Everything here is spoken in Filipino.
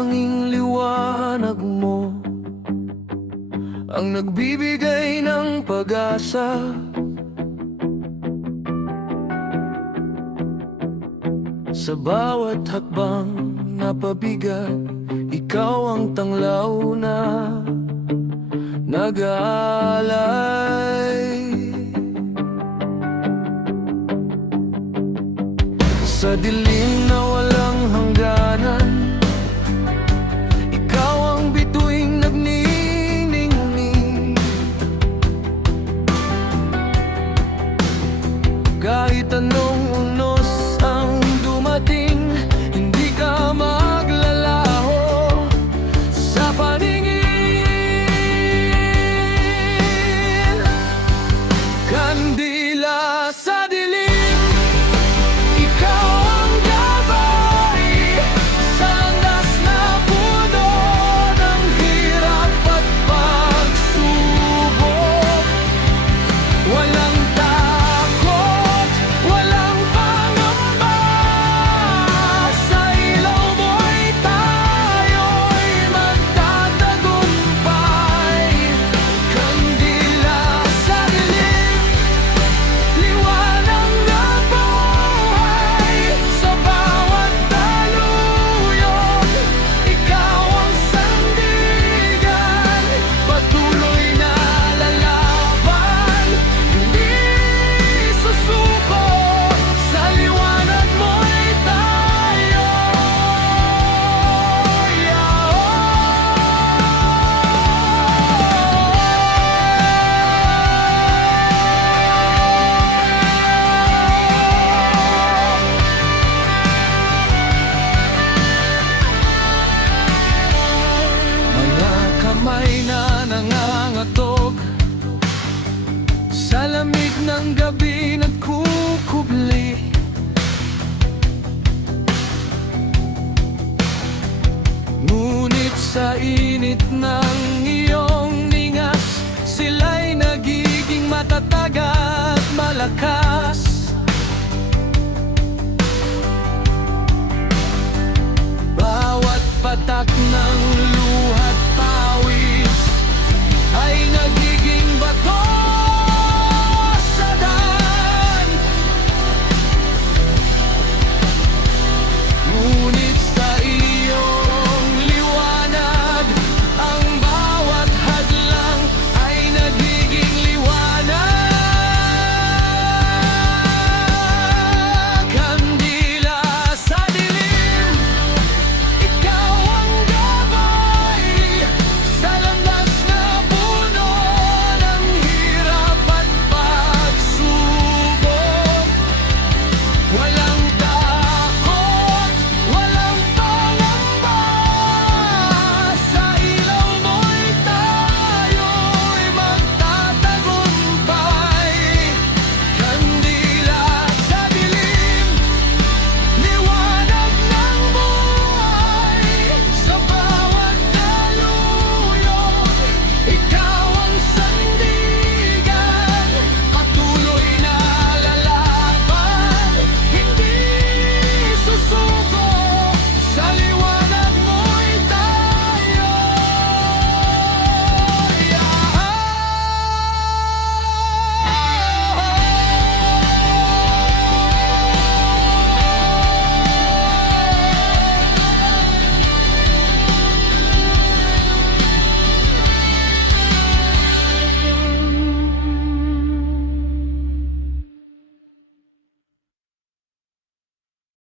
tanging liwanag mo ang nagbibigay ng pag-asa. Sa bawat hakbang na pabigat, ikaw ang tanglaw na nag-aalay. Sa dilim na walang hangganan, ikaw ang bituing nagniningning. Kahit anong unos ang dumating, hindi ka maglalaho sa paningin. Kandila sa dilim, ikaw ang gabay sa landas na puno ng hirap at pagsubok. Walang takot, walang pangamba, sa ilaw mo'y tayo'y magtatagumpay. Kandila sa dilim, liwanag na buhay sa bawat daluyong. Ikaw ang sandigan, patuloy na lalaban, hindi susuko. Sa liwanag mo'y tayo mga kamay na nangangatog sa lamig ng gabi nagkukubli. Ngunit sa init ng iyong ningas, sila'y nagiging matatag at malakas. Bawat patak ng